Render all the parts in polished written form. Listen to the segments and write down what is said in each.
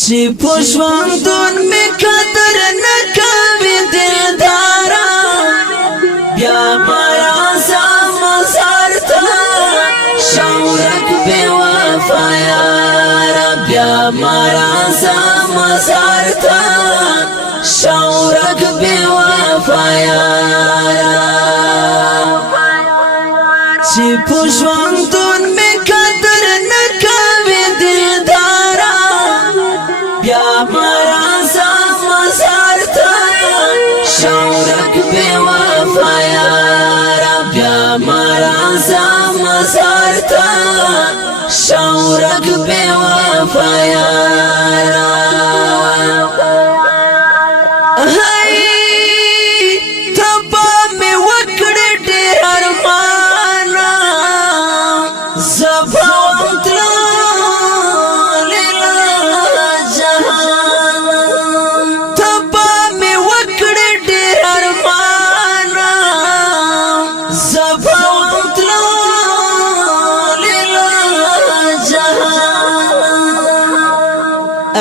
چې پښوندون می قدر نکوي دلدارا بیا مرا مزار ته شورک بے وفا یارا بیا مرا مزار ته شورک بے وفا یارا چې پښوندون می قدر نکوي دلدارا بیا مرا مزار ته شورک بے وفا یارا بیا مرا مزار ته شورک بے وفا یارا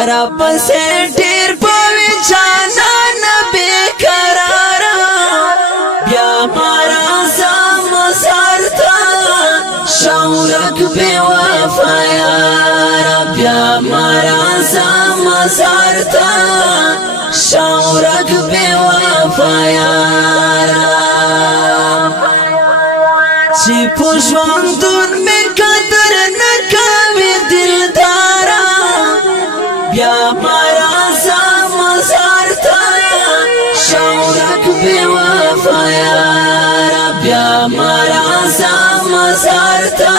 را پسې ډېر پوي جانان بے قرارا بیا مرا مزار ته شورک بے وفا یارا بیا مرا مزار ته شورک بے وفا یارا چې پښوندون می قدر نکوي دلدارا بیا مرا مزار ته شورک بے وفا یارا بیا مرا مزار ته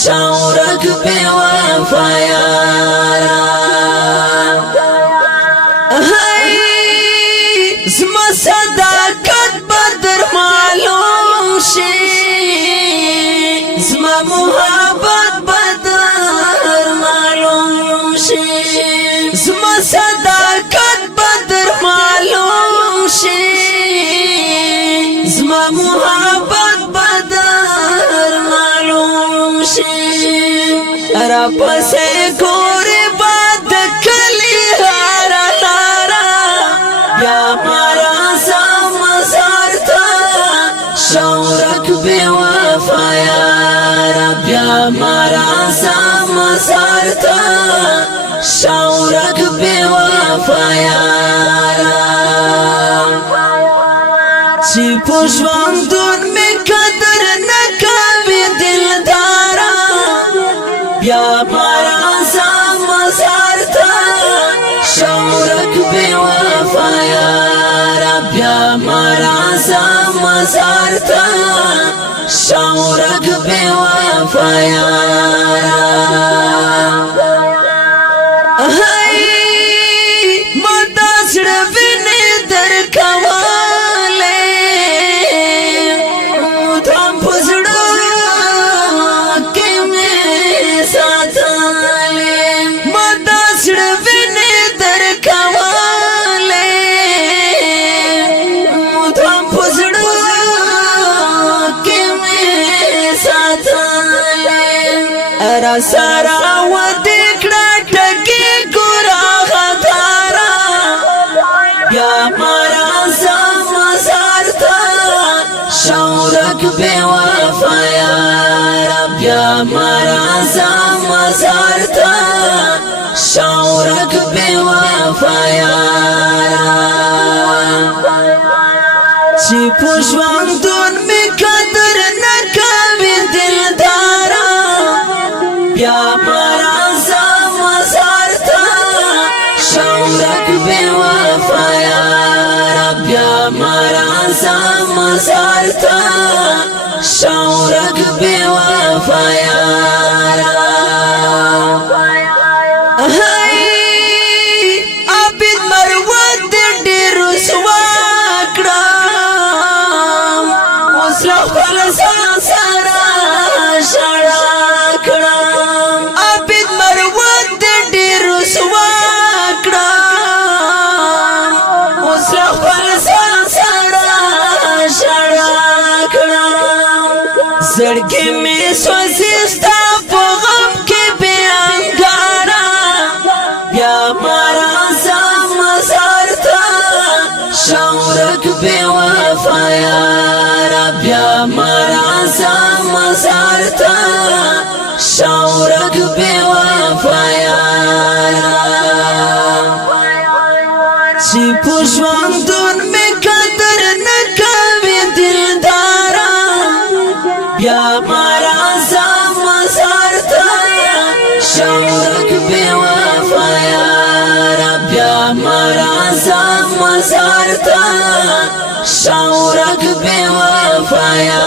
شورک بے وفا یارا زما صداقت بدر معلوم شي زما محبت بدر معلوم شي زما صداقت بدر معلوم شي زما محبت بدر معلوم شي را پسې ګورې باد کلی هارا لارا بیا مرا مزار ته شورک بے وفا یارا بیا مرا مزار ته شورک بے وفا یارا چې پښوندون می قدر نکوي دلدارا بیا مرا مزار ته شورک بے وفا یارا بیا مرا مزار ته شورک بے وفا یارا سارا و دکڑا ٹکی گورا غدارا بیا مرا مزار ته شورک بے وفا یارا بیا مرا مزار ته شورک بے وفا یارا چې پښوندون می قدر نکوي دلدارا بیا مرا مزار ته شورک بے وفا یارا بیا مرا مزار ته شورک بے وفا یارا عابد مروت ډېر رسوا کړم اوس له خپل ځان سره ژړا کړم عابد مروت ډېر رسوا کړم اوس له خپل ځان سره ژړا کړم زړګي مې سوځي ستا په غم کې بې انګاره بیا مرازا مزارتا شاورک بے وفایا بیا مرازا مزارتا شاورک بے وفایا چی پوشوندون میں قدر نکوی دلدارا بیا مرازا مزارتا شاورک بے وفایا بیا مرازا مزارتا شاورک بے وفایا